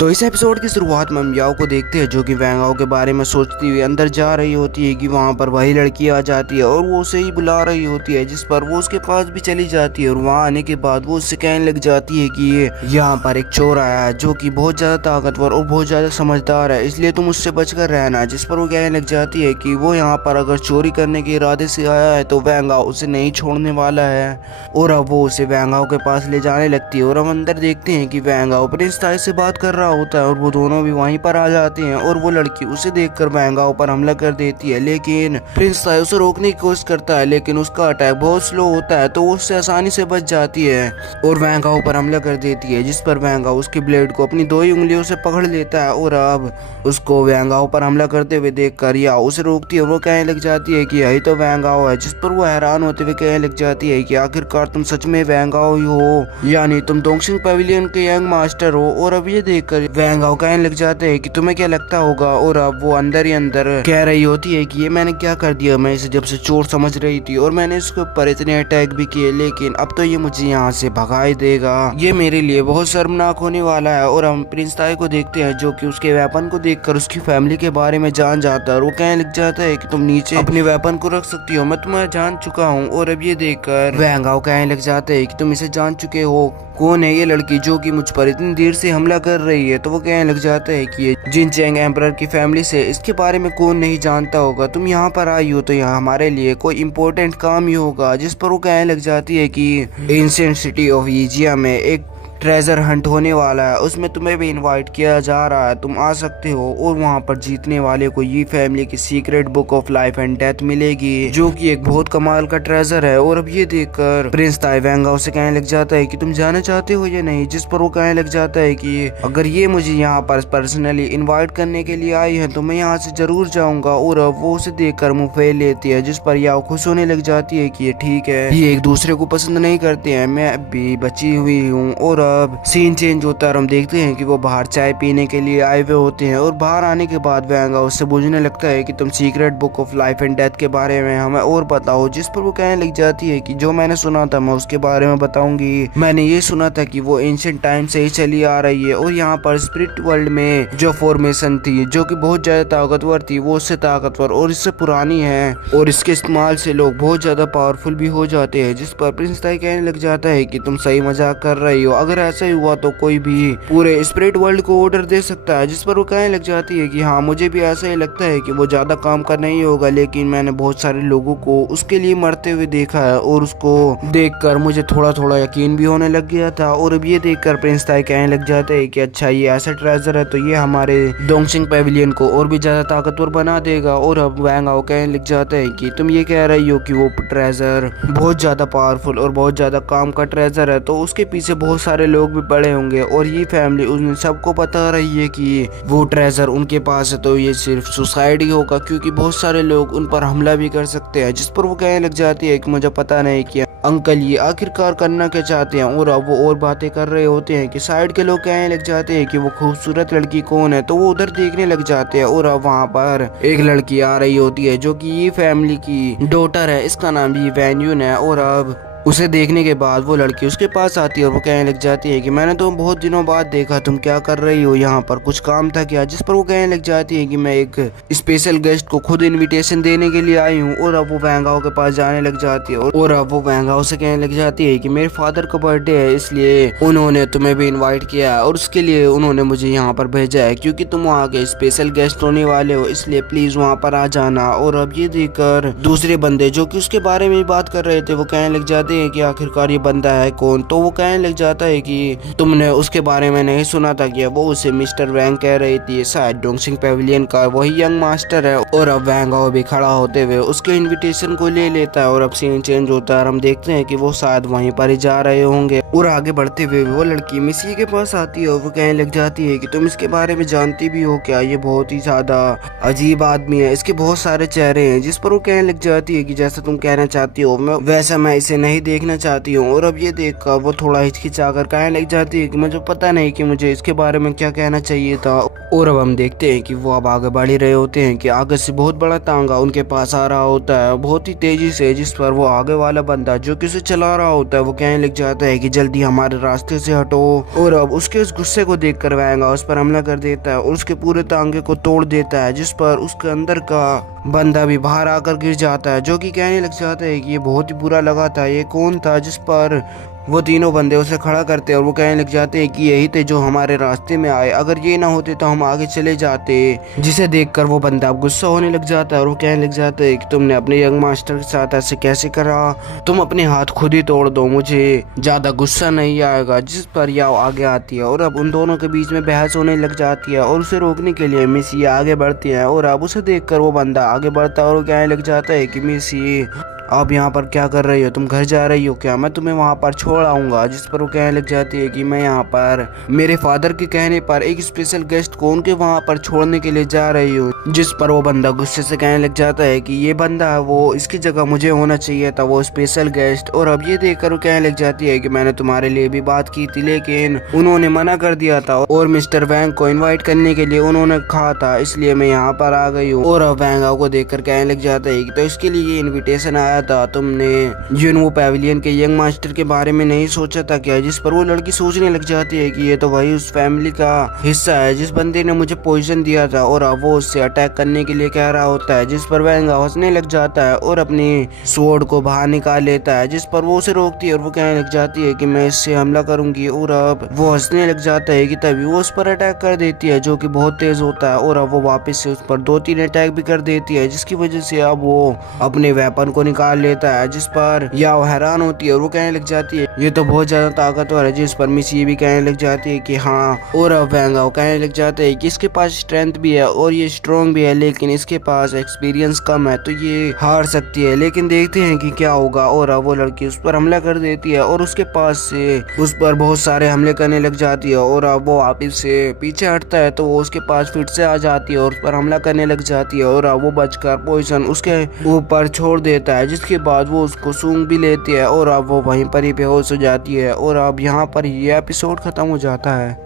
तो इस एपिसोड की शुरुआत में हम याओ को देखते हैं जो कि वैंगाओ के बारे में सोचती हुई अंदर जा रही होती है कि वहाँ पर वही लड़की आ जाती है और वो उसे ही बुला रही होती है, जिस पर वो उसके पास भी चली जाती है। और वहाँ आने के बाद वो उससे कहने लग जाती है कि ये यहाँ पर एक चोर आया है जो कि बहुत ज़्यादा ताकतवर और बहुत ज़्यादा समझदार है, इसलिए तुम उससे बचकर रहना। जिस पर वो कहने लग जाती है कि वो यहाँ पर अगर चोरी करने के इरादे से आया है तो वैंगाओ उसे नहीं छोड़ने वाला है। और अब वो उसे वैंगाओ के पास ले जाने लगती है और हम अंदर देखते हैं कि वैंगाओ प्रिंस ताई से बात कर रहा होता है और वो दोनों भी वहीं पर आ जाते हैं। और वो लड़की उसे देखकर वैंगाओ पर हमला कर देती है, लेकिन प्रिंस ताई उसे रोकने की कोशिश करता है, लेकिन उसका अटैक बहुत स्लो होता है तो वो उससे आसानी से बच जाती है और वैंगाओ पर हमला कर देती है। जिस पर वैंगाओ उसकी ब्लेड को अपनी दो ही उंगलियों से पकड़ लेता है और अब उसको वैंगाओ पर हमला करते हुए देखकर याओ उसे रोकती है। वो कहने लग जाती है कि यही तो वैंगाओ है। जिस पर वो हैरान होते हुए कहने लग जाती है कि आखिरकार तुम सच में वैंगाओ ही हो, यानी तुम डोंगशिंग पवेलियन के यंग मास्टर हो। और अब ये देखकर वैंगाओ कहने लग जाते हैं कि तुम्हें क्या लगता होगा। और अब वो अंदर ही अंदर कह रही होती है कि ये मैंने क्या कर दिया, मैं इसे जब से चोर समझ रही थी और मैंने इसके ऊपर इतने अटैक भी किए, लेकिन अब तो ये मुझे यहाँ से भगा ही देगा। ये मेरे लिए बहुत शर्मनाक होने वाला है। और हम प्रिंस ताई को देखते हैं जो कि उसके वेपन को देखकर उसकी फैमिली के बारे में जान जाता है और वो कहने लग जाता है कि तुम नीचे अपने वेपन को रख सकती हो, मैं तुम्हें जान चुका हूँ। और अब ये देखकर वैंगाओ कहने लग जाते हैं कि तुम इसे जान चुके हो, कौन है ये लड़की जो कि मुझ पर इतनी देर से हमला कर रही है। तो वो कहने लग जाता है कि ये जिन चैंग एम्परर की फैमिली से, इसके बारे में कौन नहीं जानता होगा, तुम यहाँ पर आई हो तो यहाँ हमारे लिए कोई इम्पोर्टेंट काम ही होगा। जिस पर वो कहने लग जाती है कि एंशिएंट सिटी ऑफ ईजिया में एक ट्रेजर हंट होने वाला है, उसमें तुम्हें भी इनवाइट किया जा रहा है, तुम आ सकते हो। और वहाँ पर जीतने वाले को ये फैमिली की secret book of life and death मिलेगी जो कि एक बहुत कमाल का ट्रेजर है। और अब ये देखकर प्रिंस ताई वैंगाओ से कहने लग जाता है कि तुम जाना चाहते हो या नहीं। जिस पर वो कहने लग जाता है कि अगर ये मुझे यहाँ पर पर्सनली इन्वाइट करने के लिए आई है तो मैं यहाँ से जरूर जाऊंगा। और अब वो उसे देखकर मुँह फेर लेती है, जिस पर याओ खुश होने लग जाती है कि ये ठीक है, ये एक दूसरे को पसंद नहीं करते हैं, मैं भी बची हुई हूँ। और अब सीन चेंज होता है और हम देखते हैं कि वो बाहर चाय पीने के लिए आए हुए होते हैं। और बाहर आने के बाद वैंगाओ उससे पूछने लगता है कि तुम secret book of life and death के बारे में हमें और बताओ। जिस पर वो कहने लग जाती है कि जो मैंने सुना था मैं उसके बारे में बताऊंगी। मैंने ये सुना था कि वो एंशिएंट टाइम से ही चली आ रही है और यहाँ पर स्पिरिट वर्ल्ड में जो फॉर्मेशन थी जो कि बहुत ज्यादा ताकतवर थी वो उससे ताकतवर और इससे पुरानी है और इसके इस्तेमाल से लोग बहुत ज्यादा पावरफुल भी हो जाते हैं। जिस पर प्रिंस ताई कहने लग जाता है कि तुम सही मजाक कर रही हो, अगर ऐसा ही हुआ तो कोई भी पूरे स्पिरिट वर्ल्ड को ऑर्डर दे सकता है। जिस पर वो कहने लग जाती है कि हाँ मुझे भी ऐसा ही लगता है कि वो ज्यादा काम का नहीं होगा, लेकिन मैंने बहुत सारे लोगों को उसके लिए मरते हुए देखा है और उसको देखकर मुझे थोड़ा थोड़ा यकीन भी होने लग गया था। और अब ये देखकर प्रिंस ताई कहने लग जाते हैं कि अच्छा ये ऐसा ट्रेजर है तो ये हमारे डोंगशिंग पवेलियन को और भी ज्यादा ताकतवर बना देगा। और अब वैंगाओ कहने लग जाते हैं कि तुम ये कह रही हो कि वो ट्रेजर बहुत ज्यादा पावरफुल और बहुत ज्यादा काम का ट्रेजर है तो उसके पीछे बहुत सारे लोग भी पड़े होंगे और ये फैमिली उन सबको बता रही है कि वो ट्रेजर उनके पास है तो ये सिर्फ सुसाइड ही होगा क्योंकि बहुत सारे लोग उन पर हमला भी कर सकते हैं। जिस पर वो कहने लग जाती है कि मुझे पता नहीं कि अंकल ये आखिरकार करना क्या चाहते हैं। और अब वो और बातें कर रहे होते हैं कि साइड के लोग कहने लग जाते हैं कि वो खूबसूरत लड़की कौन है, तो वो उधर देखने लग जाते हैं। और अब वहाँ पर एक लड़की आ रही होती है जो कि ये फैमिली की डॉटर है, इसका नाम भी वैन्यून है। और अब उसे देखने के बाद वो लड़की उसके पास आती है और वो कहने लग जाती है कि मैंने तो बहुत दिनों बाद देखा, तुम क्या कर रही हो यहाँ पर, कुछ काम था क्या। जिस पर वो कहने लग जाती है कि मैं एक स्पेशल गेस्ट को खुद इनविटेशन देने के लिए आई हूँ। और अब वो वैंगाओ के पास जाने लग जाती है और अब वो वैंगाओ से कहने लग जाती है कि मेरे फादर का बर्थडे है इसलिए उन्होंने तुम्हें भी इन्वाइट किया है और उसके लिए उन्होंने मुझे यहाँ पर भेजा है क्योंकि तुम वहाँ के स्पेशल गेस्ट होने वाले हो, इसलिए प्लीज वहाँ पर आ जाना। और अब ये देखकर दूसरे बंदे जो कि उसके बारे में बात कर रहे थे वो कहने लग जाते कि आखिरकार ये बंदा है कौन। तो वो कहने लग जाता है कि तुमने उसके बारे में नहीं सुना था क्या, वो उसे मिस्टर वैंग कह रही थी, शायद डोंगशिंग पवेलियन का वही यंग मास्टर है। और अब वैंगाओ भी खड़ा होते हुए उसके इनविटेशन को ले लेता है और अब सीन चेंज होता है। हम देखते हैं कि वो शायद वहीं पर ही जा रहे होंगे। और आगे बढ़ते हुए वो लड़की मिसी के पास आती है और वो कहने लग जाती है कि तुम इसके बारे में जानती भी हो क्या, ये बहुत ही ज्यादा अजीब आदमी है, इसके बहुत सारे चेहरे हैं। जिस पर वो कहने लग जाती है कि जैसा तुम कहना चाहती हो वैसा मैं इसे नहीं देखना चाहती हूँ। और अब ये देखकर वो थोड़ा हिचकिचाकर कहने लग जाती है कि मुझे पता नहीं कि मुझे इसके बारे में क्या कहना चाहिए था। और अब हम देखते हैं कि वो अब आगे बढ़ ही रहे होते हैं कि आगे से बहुत बड़ा तांगा उनके पास आ रहा होता है बहुत ही तेजी से, जिस पर वो आगे वाला बंदा जो कि उसे चला रहा होता है वो कहने लग जाता है कि जल्दी हमारे रास्ते से हटो। और अब उसके उस गुस्से को देखकर वैंगा उस पर हमला कर देता है और उसके पूरे तांगे को तोड़ देता है, जिस पर उसके अंदर का बंदा भी बाहर आकर गिर जाता है, जो कि कहने लग जाता है कि ये बहुत ही बुरा लगा था, ये कौन था। जिस पर वो तीनों बंदे उसे खड़ा करते हैं और वो कहने लग जाते हैं कि यही थे जो हमारे रास्ते में आए, अगर ये ना होते तो हम आगे चले जाते। जिसे देखकर वो बंदा गुस्सा होने लग जाता है और वो कहने लग जाता है कि तुमने अपने यंग मास्टर के साथ ऐसे कैसे करा, तुम अपने हाथ खुद ही तोड़ दो, मुझे ज्यादा गुस्सा नहीं आएगा। जिस पर याओ आगे आती है और अब उन दोनों के बीच में बहस होने लग जाती है और उसे रोकने के लिए मिसी आगे बढ़ती है। और अब उसे देखकर वो बंदा आगे बढ़ता है और वो कहने लग जाता है कि मिसी आप यहाँ पर क्या कर रही हो, तुम घर जा रही हो क्या, मैं तुम्हें वहाँ पर छोड़ आऊंगा। जिस पर वो कहने लग जाती है कि मैं यहाँ पर मेरे फादर के कहने पर एक स्पेशल गेस्ट को उनके वहाँ पर छोड़ने के लिए जा रही हूँ। जिस पर वो बंदा गुस्से से कहने लग जाता है कि ये बंदा है वो, इसकी जगह मुझे होना चाहिए था वो स्पेशल गेस्ट। और अब ये देखकर वो कहने लग जाती है कि मैंने तुम्हारे लिए भी बात की थी लेकिन उन्होंने मना कर दिया था और मिस्टर वैंग को इन्वाइट करने के लिए उन्होंने कहा था, इसलिए मैं यहाँ पर आ गई हूँ। और अब वैंगा को देखकर कहने लग जाता है कि तो इसके लिए ये इन्विटेशन आया था, तुमने यूएनओ पैविलियन के यंग मास्टर के बारे में नहीं सोचा था क्या। जिस पर वो लड़की सोचने लग जाती है कि ये तो वही उस फैमिली का हिस्सा है जिस बंदे ने मुझे पॉइजन दिया था और अब वो उससे अटैक करने के लिए कह रहा होता है। जिस पर वैंगा हंसने लग जाता है और अपनी स्वॉर्ड को बाहर निकाल लेता है, जिस पर वो उसे रोकती है और वो कहने लग जाती है कि मैं इससे हमला करूंगी। और अब वो हंसने लग जाता है कि तभी वो उस पर अटैक कर देती है जो कि बहुत तेज होता है। और अब वो वापस से उस पर 2-3 अटैक भी कर देती है, जिसकी वजह से अब वो अपने वेपन को निकाल लेता है। जिस पर याओ हैरान होती है और वो कहने लग जाती है ये तो बहुत ज्यादा ताकतवर है। जिस पर मिसी भी कहने लग जाती है कि हाँ। और अब वैंगा कहने लग जाते हैं कि इसके पास स्ट्रेंथ भी है और ये स्ट्रॉन्ग भी है लेकिन इसके पास एक्सपीरियंस कम है तो ये हार सकती है, लेकिन देखते हैं कि क्या होगा। और अब वो लड़की उस पर हमला कर देती है और उसके पास से उस पर बहुत सारे हमले करने लग जाती है। और अब वो वापिस से पीछे हटता है तो वो उसके पास फिर से आ जाती है और उस पर हमला करने लग जाती है। और अब वो बचकर पॉइजन उसके ऊपर छोड़ देता है, जिसके बाद वो उसको सूंघ भी लेती है और अब वो वहीं पर ही बेहोश हो जाती है। और अब यहाँ पर ये एपिसोड खत्म हो जाता है।